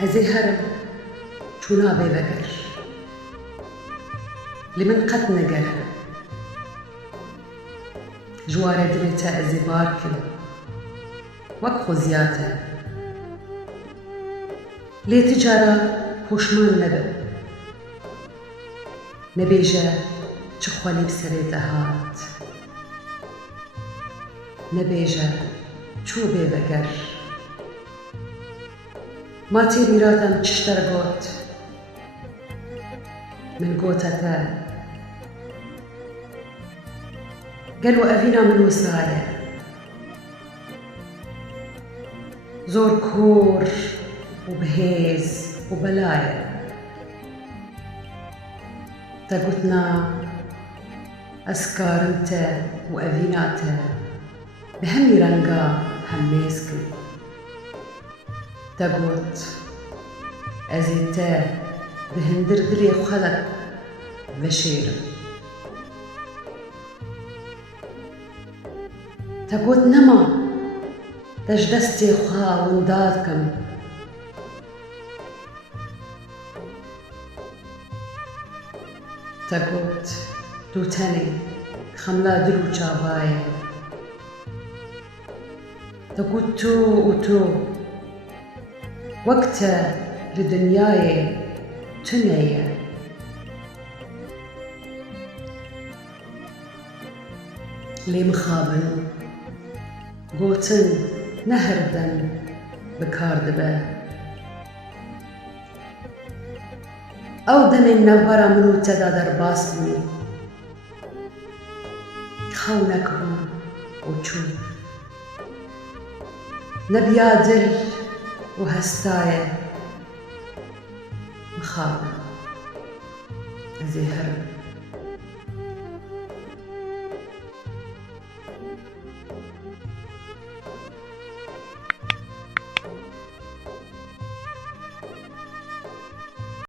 ئەزێ هەرم چوونا بێبەگەر لێ من قەت نەگەرە ژوارە دلێتە ئەزێ بارکم وەک خۆزیاتە لێ تجارە پۆشمان نەبە نەبێژە چ خۆلی بسەرێ دەهات نەبێژە چوو بێبەگەر ماتی میراتم چشتر گوت من گوتەتە گەلو ئەڤینا من وسایە زۆر کۆر و بەهێز و بەلایە دەگوتنا ئەسکارم تە و ئەڤینا تە بە هەمی ڕەنگا هەممێزکم دەگوت ئەزێ تە بە هەندر دلێ خەڵک بەشێرم دەگوت نەما دەش دەستێ خوا وندادکەم دەگوت دوو تەنێ خەملا دل و چاوایە دەگوت تۆ و تۆ وەک تە لە دنیایێ تونەیە لێ مخابن گوتن نە هەردەم بکار دەبە ئەو دەمێن نەڤبەرە من و تەدا دەرباس بووی خەونەک بوو و چوو نەبیا دل و هەستایە مخابن ئەزێ هەرم